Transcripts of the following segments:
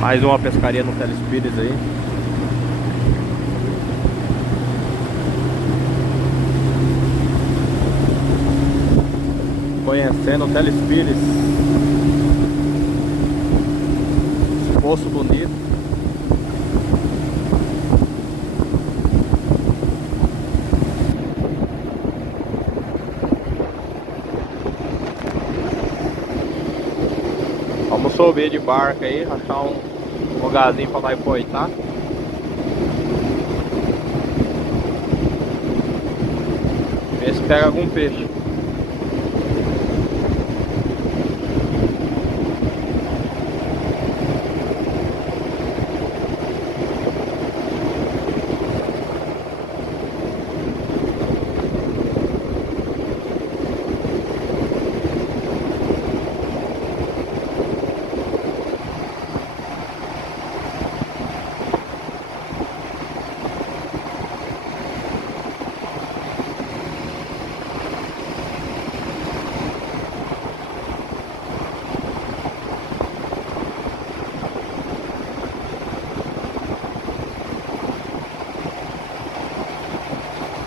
Mais uma pescaria no Telespires aí. Conhecendo o Telespires. Poço bonito. Vamos subir de barca aí, achar um lugarzinho pra nós poitar. Ver se pega algum peixe.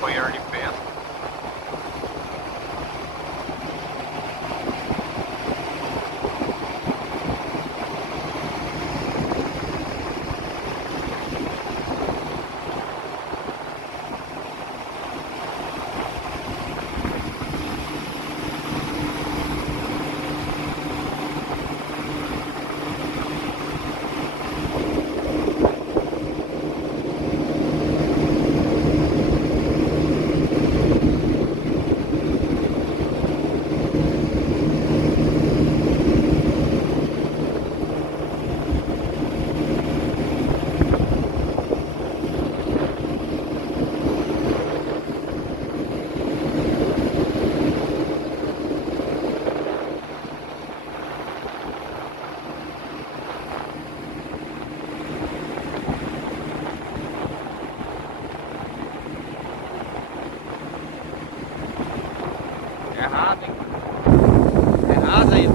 Banheiro de pesca. Errado, hein? Errado aí.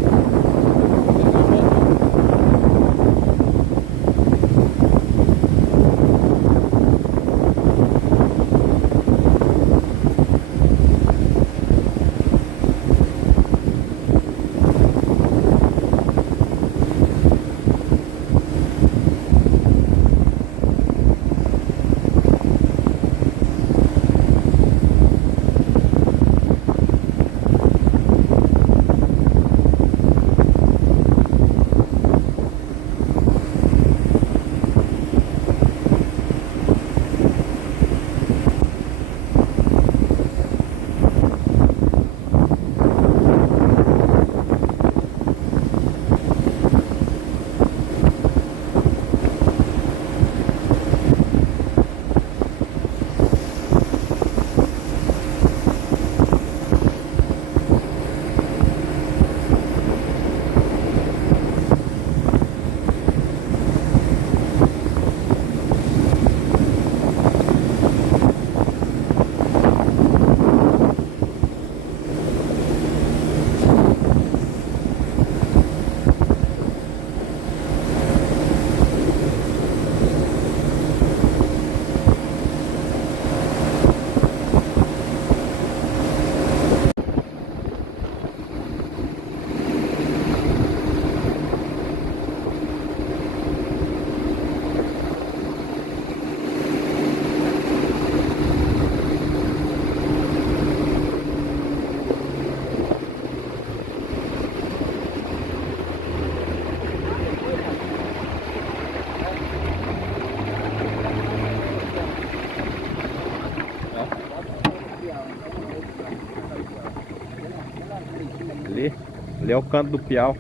Ali é o canto do piau.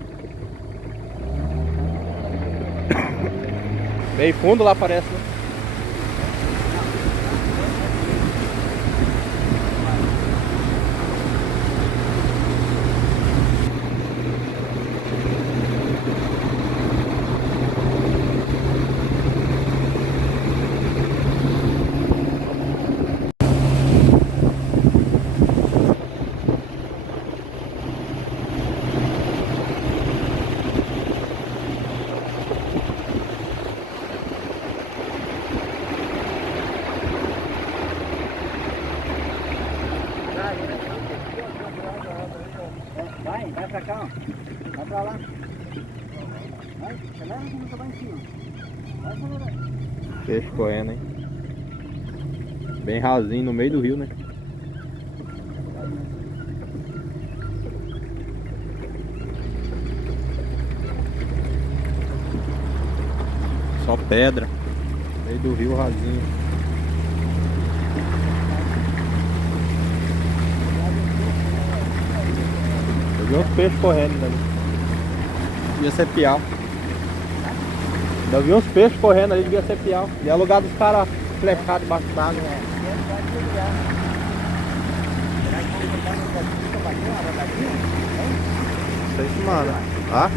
Bem fundo lá parece, né? Peixe correndo, hein? Bem rasinho no meio do rio, né? Só pedra. No meio do rio rasinho. Eu vi uns peixes correndo ali. Devia ser piau. Eu vi uns peixes correndo ali, devia ser piau. E é o lugar dos caras flechados debaixo d'água. Sei se mano. Ah?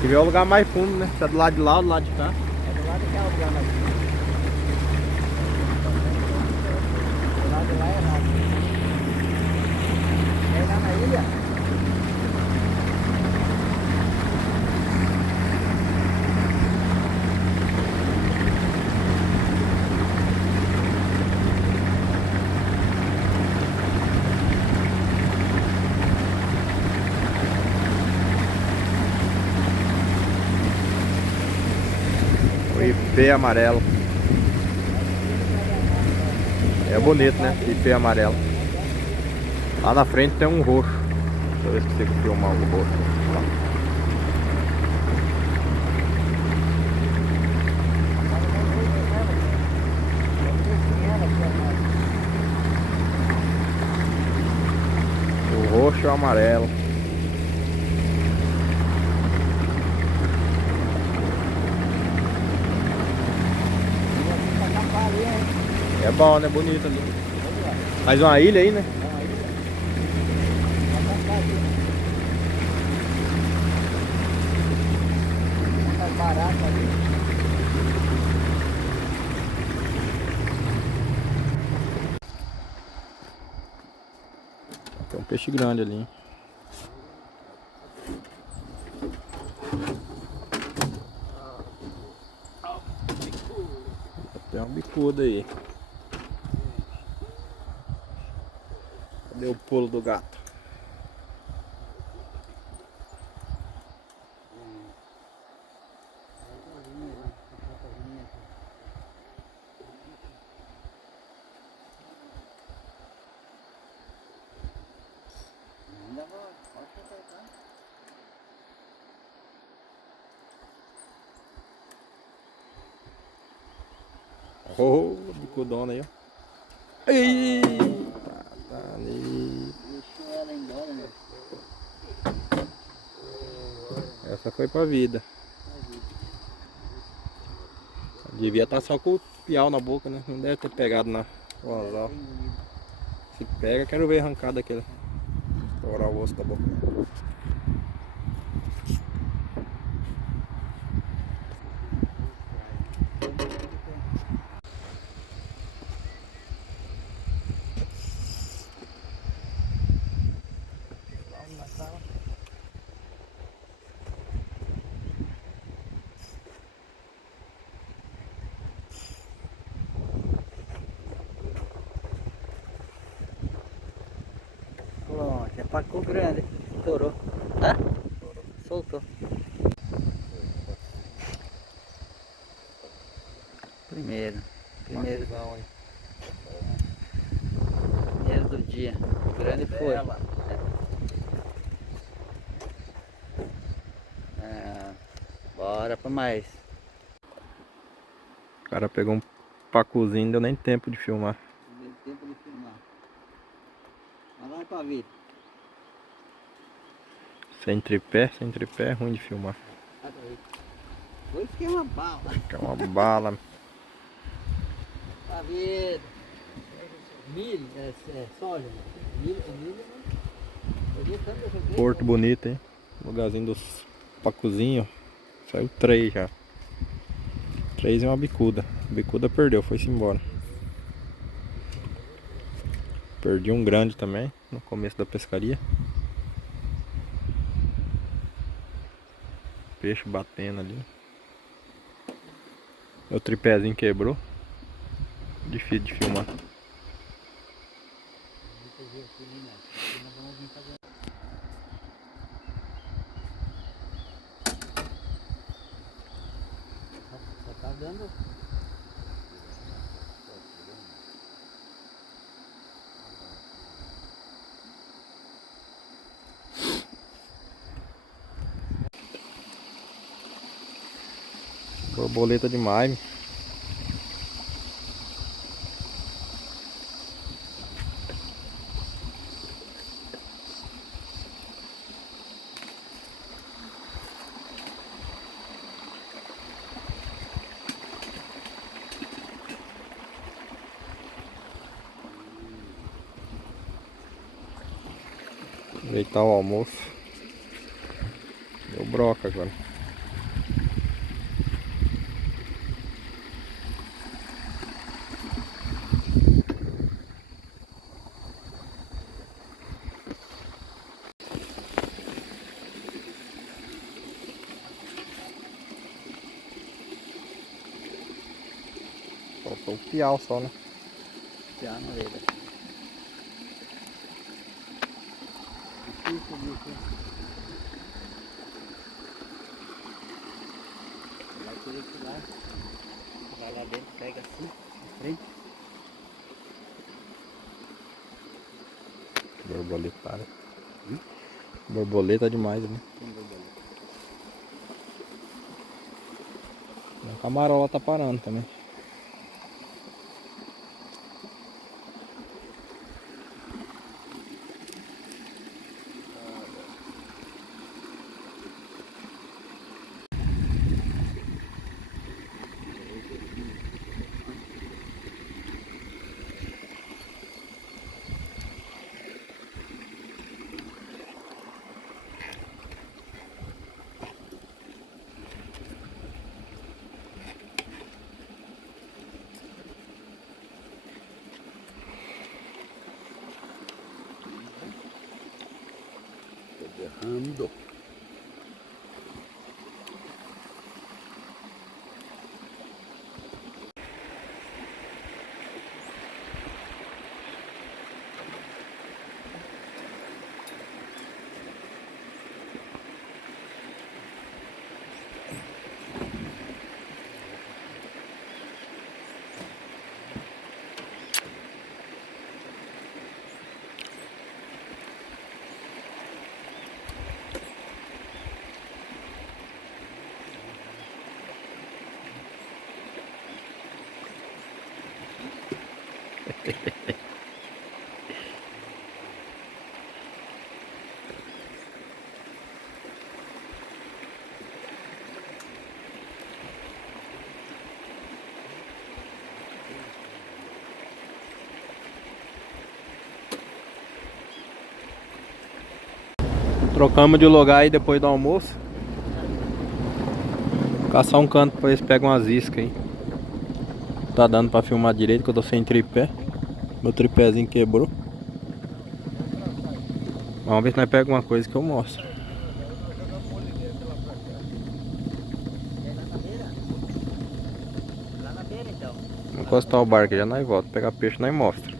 Se vê o lugar mais fundo, né? Se é do lado de lá ou do lado de cá. É do lado de cá o grama aqui. Do lado de lá é errado. É lá na ilha. O ipê amarelo. É bonito, né? Ipê amarelo. Lá na frente tem um roxo. Deixa eu ver se consigo filmar o roxo. Lá. O roxo e o amarelo. É bom, né? Bonito ali. Mais uma ilha aí, né? Barato ali. Tem um peixe grande ali, hein? Tem uma bicuda aí. Cadê o pulo do gato? Oh, bicudona aí, ó. Eita, tá ali. Deixou ela embora, né? Essa foi pra vida. Devia estar só com o piau na boca, né? Não deve ter pegado na anzol. Se pega, quero ver arrancada aquele. Estourar o osso da boca. Pronto, é pacu grande. Estourou. Tá? Soltou. Primeiro. Primeiro do dia. O grande foi. Bora pra mais. O cara pegou um pacuzinho, não deu nem tempo de filmar. Não deu tempo de filmar. Mas vai pra vida. Sem tripé é ruim de filmar. Foi que é uma bala. É uma bala. Pra vida. Milho, soja. Milho, né? Porto bonito, hein? Lugarzinho dos pacuzinhos. Saiu 3 já. 3 é uma bicuda. A bicuda perdeu, foi-se embora. Perdi um grande também no começo da pescaria. Peixe batendo ali. Meu tripézinho quebrou. Difícil de filmar. dando. Borboleta demais. Aproveitar o almoço. Deu broca agora. Faltou o piau só, né? Já na orelha. Difícil disso. Vai ter que ir lá. Vai lá dentro, pega assim, na frente. Borboleta. Borboleta demais, né? Tem borboleta. A camarola tá parando também. Berrando. Trocamos de lugar aí depois do almoço. Vou caçar um canto pra ver se pega umas iscas aí. Tá dando pra filmar direito que eu tô sem tripé. Meu tripézinho quebrou. Vamos ver se nós pegamos uma coisa que eu mostro. Lá na beira então. Vamos encostar o barco já nós volta. Pegar peixe nós mostra.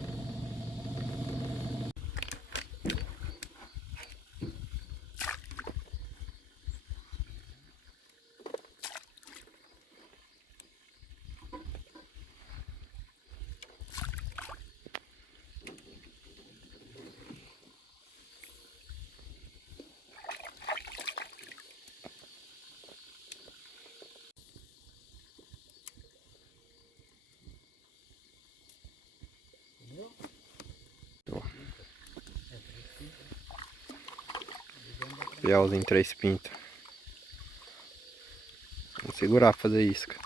Piauzinho 3 pintas. Vamos segurar pra fazer isca.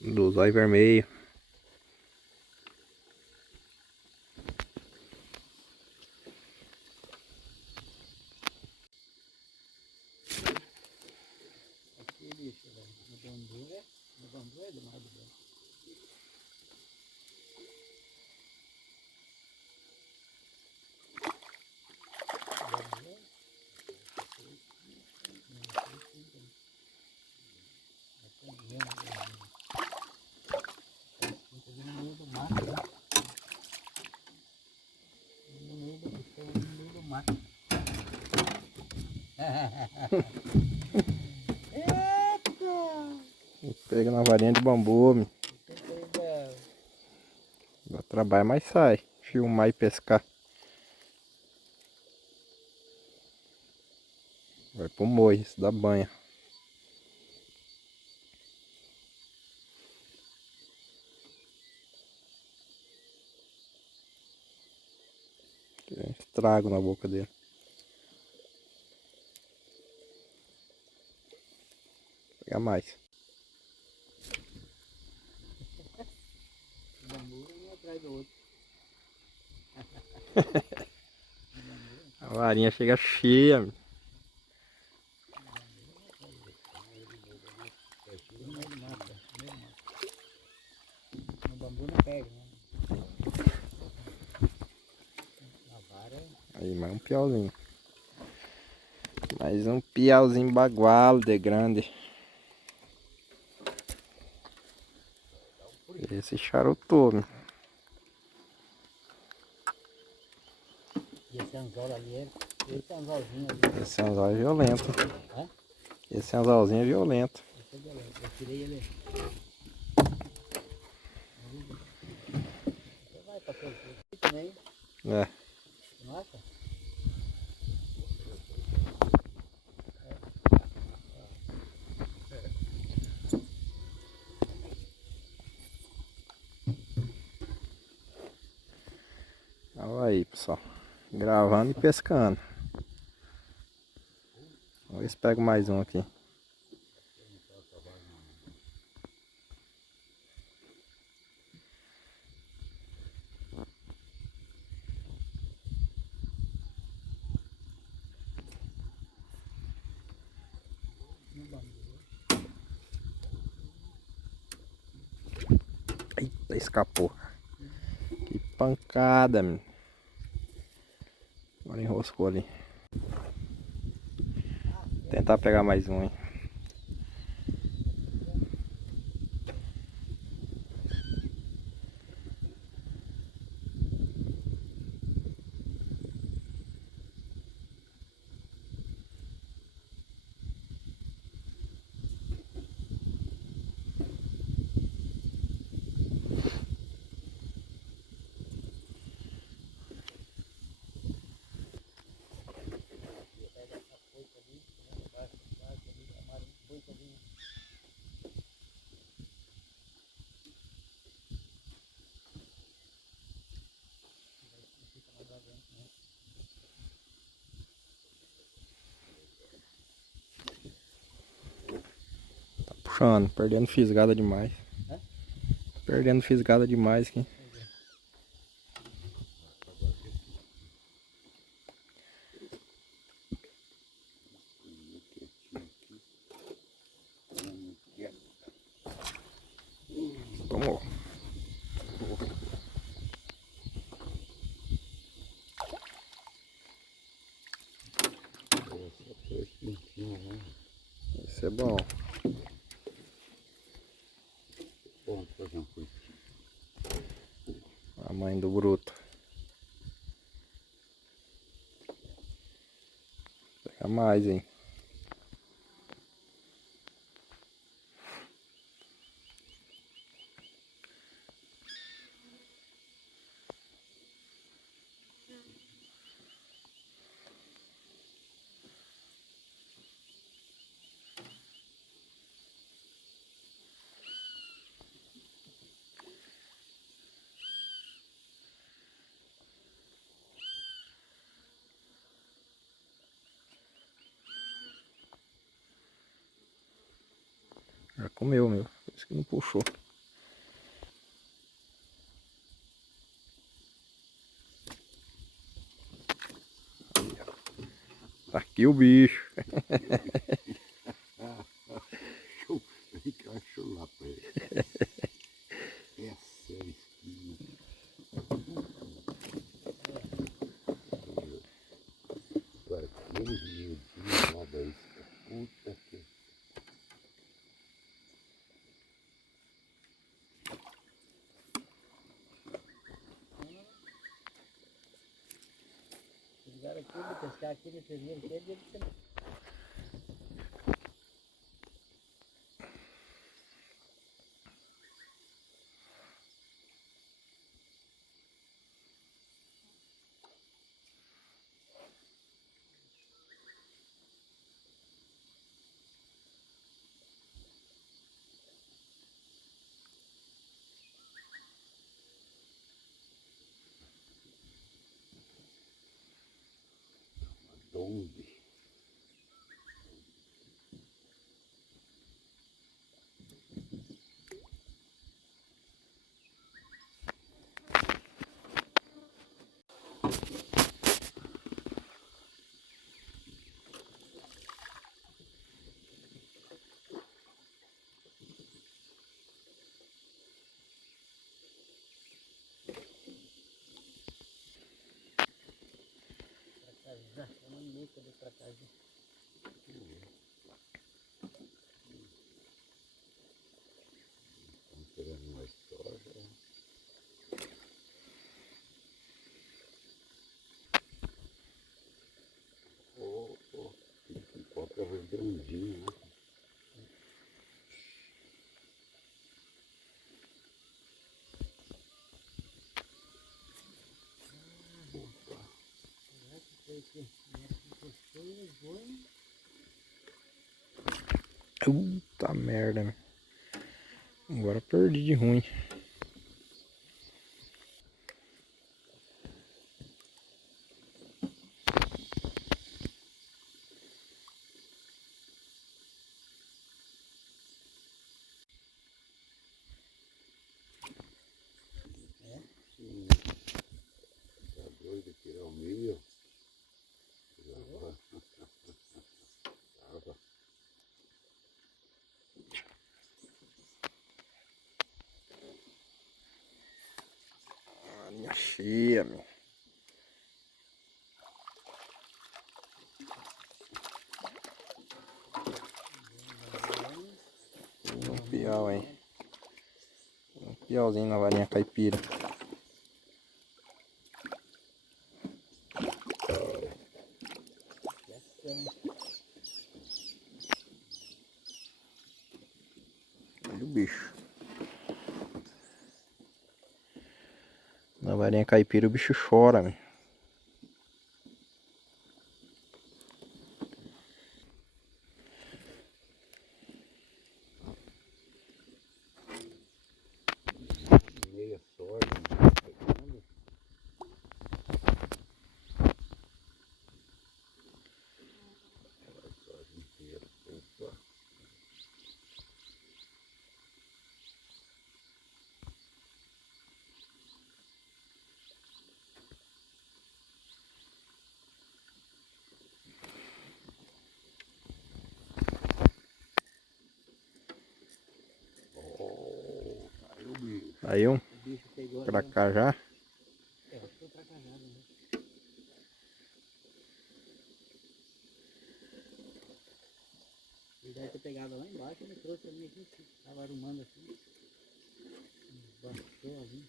Do zóio vermelho. Aqui, bicho, velho. No bambu é demais de bom. Pega na varinha de bambu, meu. Dá trabalho, mas sai. Filmar e pescar. Vai pro moio, isso dá banha. Tem estrago na boca dele. Vou pegar mais. Um atrás do outro. A varinha chega cheia, meu. No bambu não pega, né? Na vara. Aí, mais um piauzinho. Mais um piauzinho bagualo de grande. Esse charutou, meu. E esse anzol ali, esse anzolzinho ali. Esse anzol é violento. Hã? Esse anzolzinho é violento. Esse é violento. Eu tirei ele. Você vai pra todo também, É. não acha? Olha aí, pessoal. Gravando e pescando. Vamos ver se pego mais um aqui. No bambu. Eita, escapou. Que pancada, meu. Agora enroscou ali. Tentar pegar mais um, hein. Tá puxando, perdendo fisgada demais. Hã? Perdendo fisgada demais aqui. Vamos. Esse é bom. Bom, fazer um curtinho. A mãe do bruto. Pega mais, hein. Já comeu, meu. Por isso que não puxou. Tá aqui o bicho. Encaixou lá pra ele. Essa é a esquina. Agora, aqueles miudinhos lá da isca. Puta que... Chegaram aqui, pescar aqui nesse rio, que é dia de semana. 11. Já, eu não meto ali pra cá. Estamos pegando uma soja. Que coca redondinho, né? Puta merda, meu. Agora perdi de ruim. Tá doido tirar o milho? Tava. Linha cheia, meu. Um piau aí. Um piauzinho na varinha caipira. Olha o bicho. Na varinha caipira o bicho chora, meu. Meia soja. Pegando. A soja inteira. Opa. Oh, aí o bicho. Aí um O bicho pegou pra ali. cá já. É, eu tô pra casado, né? Ele deve ter pegado lá embaixo, ele trouxe ali aqui, tava arrumando assim. Baixou ali.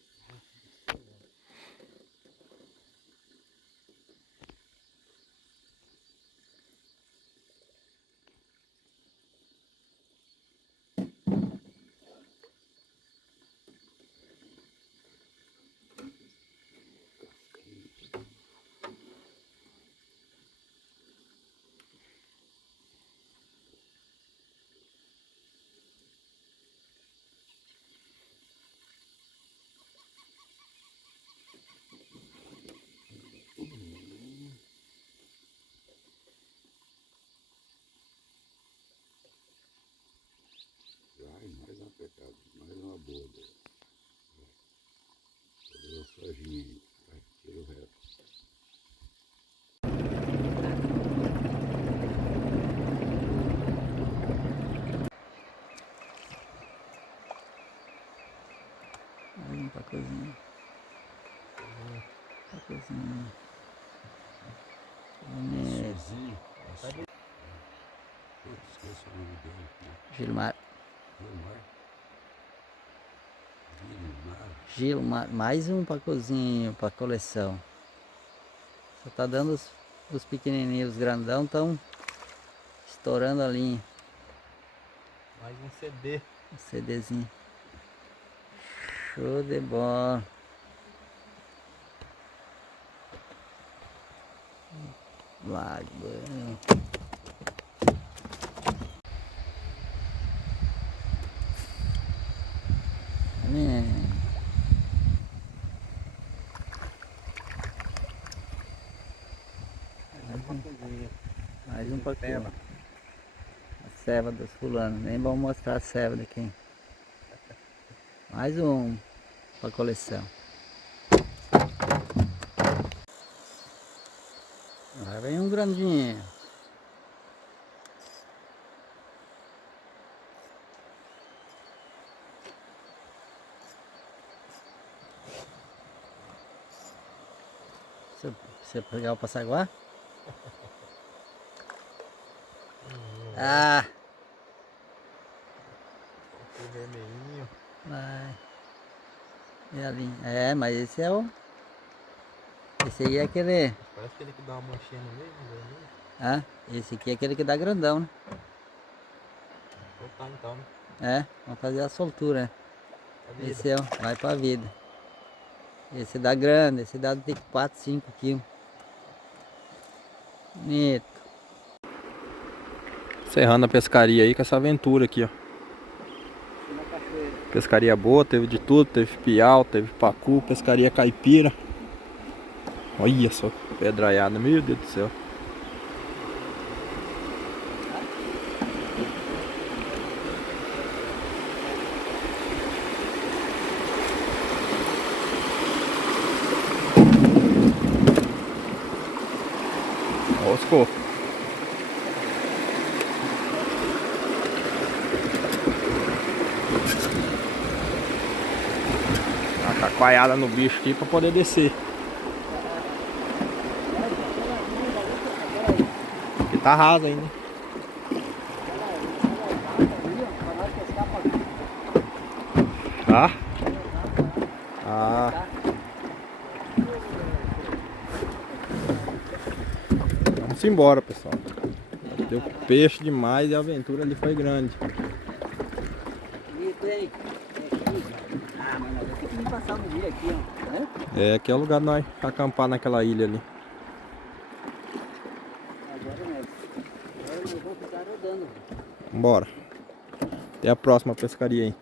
Vai, mais uma pecada. Mais uma boa. Cadê a sojinha aí? Vai, tira o resto. Aí pra cozinha. Pra cozinha. Suzinho. Putz, esqueci o nome dele. Gilmar. Gilmar. Gilmar. Mais um pra cozinha, pra coleção. Só tá dando os pequenininhos, os grandão estão estourando a linha. Mais um CD. Um CDzinho. Show de bola. Lago. Mais uma coisinha. aqui, ó. A ceva dos fulanos. Nem vamos mostrar a ceva de quem. Mais um para coleção. Lá vem um grandinho. Você pegar o passaguá? Ah! O vermelhinho. Vai. E ali. É, mas esse é o... Esse aí é aquele... Parece aquele que dá uma manchinha no meio, no vermelho. Ah, esse aqui é aquele que dá grandão, né? Vou soltar então, né? É, vamos fazer a soltura. A vida. Esse é o... Vai pra vida. Esse dá grande, esse dá de 4, 5 quilos. Bonito. Encerrando a pescaria aí com essa aventura aqui, ó. Pescaria boa, teve de tudo, teve piau, teve pacu, pescaria caipira. Olha só, pedraiada, meu Deus do céu. Olha os cocos. A cacoaiada no bicho aqui pra poder descer. Porque tá raso ainda. Tá? Ah. Vamos embora, pessoal. Deu peixe demais e a aventura ali foi grande. Ah, mas nós vamos ter que passar um dia aqui, ó. Né? É, aqui é o lugar de nós acampar naquela ilha ali. Agora nós vamos ficar rodando. Bora. Até a próxima pescaria aí.